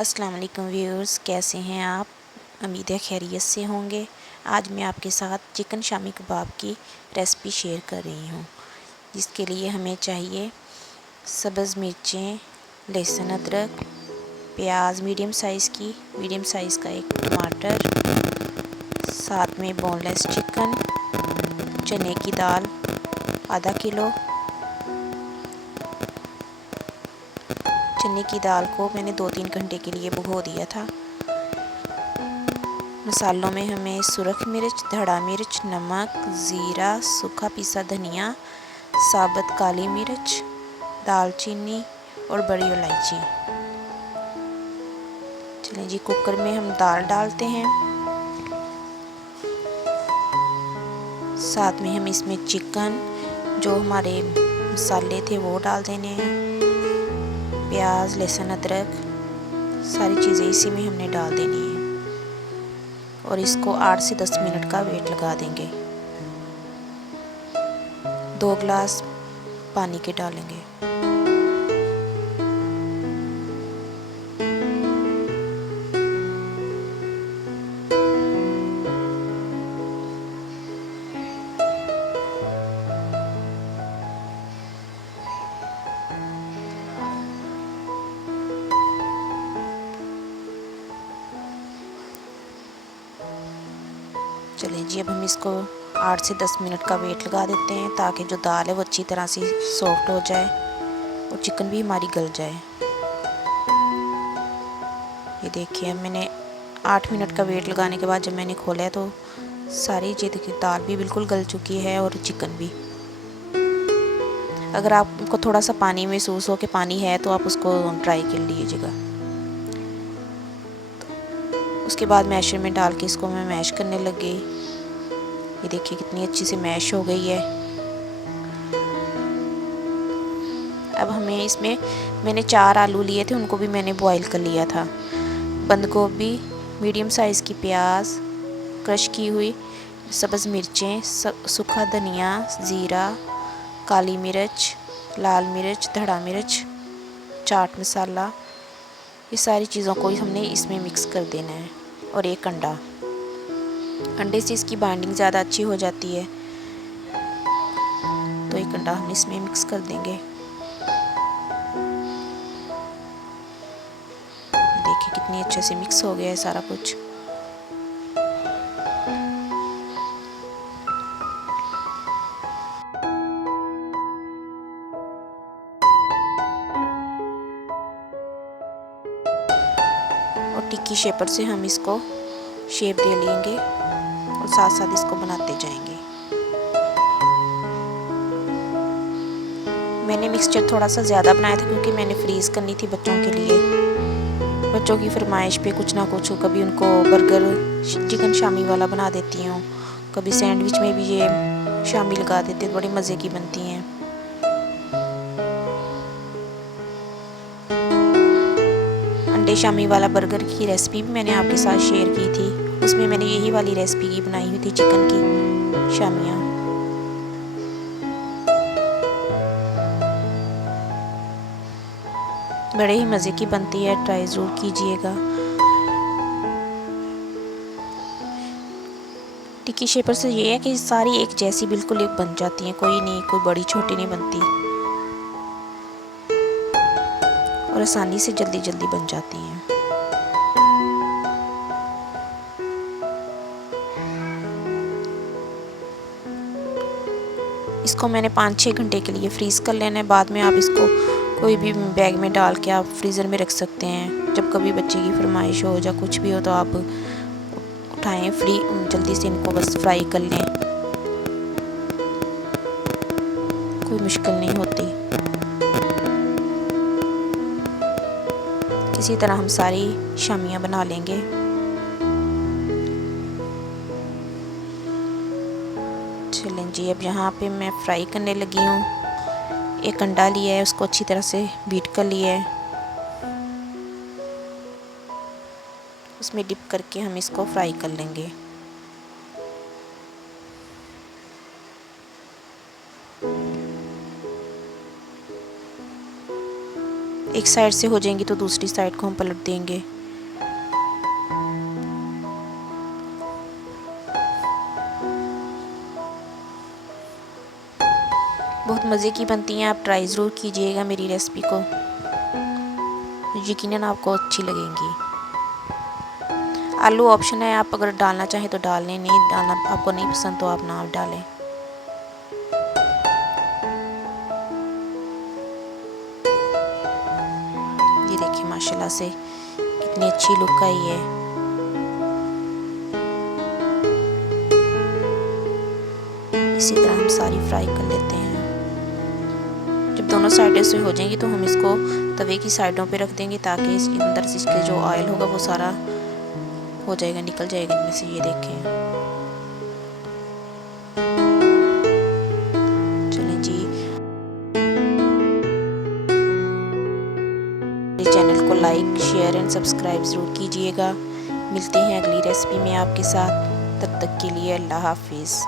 अस्सलाम वालेकुम व्यूअर्स, कैसे हैं आप? उम्मीद है खैरियत से होंगे। आज मैं आपके साथ चिकन शामी कबाब की रेसिपी शेयर कर रही हूँ, जिसके लिए हमें चाहिए सब्ज़ मिर्चें, लहसुन, अदरक, प्याज मीडियम साइज़ का एक टमाटर, साथ में बोनलेस चिकन, चने की दाल आधा किलो। चने की दाल को मैंने 2-3 घंटे के लिए भिगो दिया था। मसालों में हमें सुरख मिर्च, धड़ा मिर्च, नमक, ज़ीरा, सूखा पीसा धनिया, साबुत काली मिर्च, दालचीनी और बड़ी इलायची। चलिए जी, कुकर में हम दाल डालते हैं। साथ में हम इसमें चिकन, जो हमारे मसाले थे वो डाल देने हैं। प्याज, लहसुन, अदरक, सारी चीज़ें इसी में हमने डाल देनी है और इसको 8 से 10 मिनट का वेट लगा देंगे। 2 गिलास पानी के डालेंगे। चलिए जी, अब हम इसको 8 से 10 मिनट का वेट लगा देते हैं, ताकि जो दाल है वो अच्छी तरह से सॉफ्ट हो जाए और चिकन भी हमारी गल जाए। ये देखिए, मैंने 8 मिनट का वेट लगाने के बाद जब मैंने खोला है तो सारी दाल भी बिल्कुल गल चुकी है और चिकन भी। अगर आपको थोड़ा सा पानी महसूस हो कि पानी है तो आप उसको ड्राई कर लीजिएगा। उसके बाद मैशर में डाल के इसको मैं मैश करने लग गई। ये देखिए कितनी अच्छी से मैश हो गई है। अब हमें इसमें मैंने 4 आलू लिए थे, उनको भी मैंने बॉईल कर लिया था। बंद गोभी, मीडियम साइज़ की प्याज, क्रश की हुई सब्ज़ मिर्चें, सूखा धनिया, ज़ीरा, काली मिर्च, लाल मिर्च, धड़ा मिर्च, चाट मसाला, ये सारी चीज़ों को हमने इसमें मिक्स कर देना है। और एक अंडे से इसकी बाइंडिंग ज़्यादा अच्छी हो जाती है, तो एक अंडा हम इसमें मिक्स कर देंगे। देखिए कितनी अच्छे से मिक्स हो गया है सारा कुछ। और टिक्की शेपर से हम इसको शेप दे लेंगे और साथ साथ इसको बनाते जाएंगे। मैंने मिक्सचर थोड़ा सा ज़्यादा बनाया था, क्योंकि मैंने फ्रीज़ करनी थी बच्चों के लिए। बच्चों की फरमाइश पे कुछ ना कुछ, कभी उनको बर्गर चिकन शामी वाला बना देती हूँ, कभी सैंडविच में भी ये शामी लगा देते, बड़ी मज़े की बनती हैं। अंडे शामी वाला बर्गर की रेसिपी भी मैंने आपके साथ शेयर की थी। उसमें मैंने यही वाली रेसिपी की बनाई हुई थी, चिकन की शामियाँ। बड़े ही मज़े की बनती है, ट्राई ज़रूर कीजिएगा। टिक्की शेपर से ये है कि सारी एक जैसी बिल्कुल एक बन जाती हैं, कोई बड़ी छोटी नहीं बनती और आसानी से जल्दी जल्दी बन जाती हैं। इसको मैंने 5-6 घंटे के लिए फ्रीज़ कर लेना है। बाद में आप इसको कोई भी बैग में डाल के आप फ्रीज़र में रख सकते हैं। जब कभी बच्चे की फरमाइश हो या कुछ भी हो तो आप उठाएं, जल्दी से इनको बस फ्राई कर लें, कोई मुश्किल नहीं होती। इसी तरह हम सारी शामियाँ बना लेंगे। चलें जी, अब यहाँ पे मैं फ्राई करने लगी हूँ। एक अंडा लिया है, उसको अच्छी तरह से बीट कर लिया है, उसमें डिप करके हम इसको फ्राई कर लेंगे। एक साइड से हो जाएंगी तो दूसरी साइड को हम पलट देंगे। बहुत मज़े की बनती हैं, आप ट्राई ज़रूर कीजिएगा मेरी रेसिपी को, यकीनन आपको अच्छी लगेंगी। आलू ऑप्शन है, आप अगर डालना चाहें तो डाल लें, नहीं डालना आपको नहीं पसंद तो आप ना डालें। ये देखिए माशाल्लाह से कितनी अच्छी लुक आई है। इसी तरह हम सारी फ्राई कर लेते हैं। जब दोनों साइडें से हो जाएंगी तो हम इसको तवे की साइडों पे रख देंगे ताकि इस अंदर से इसके जो ऑयल होगा वो सारा हो जाएगा, निकल जाएगा इनमें से। ये देखें, चलें जी, चैनल को लाइक शेयर एंड सब्सक्राइब ज़रूर कीजिएगा। मिलते हैं अगली रेसिपी में आपके साथ, तब तक के लिए अल्लाह हाफिज़।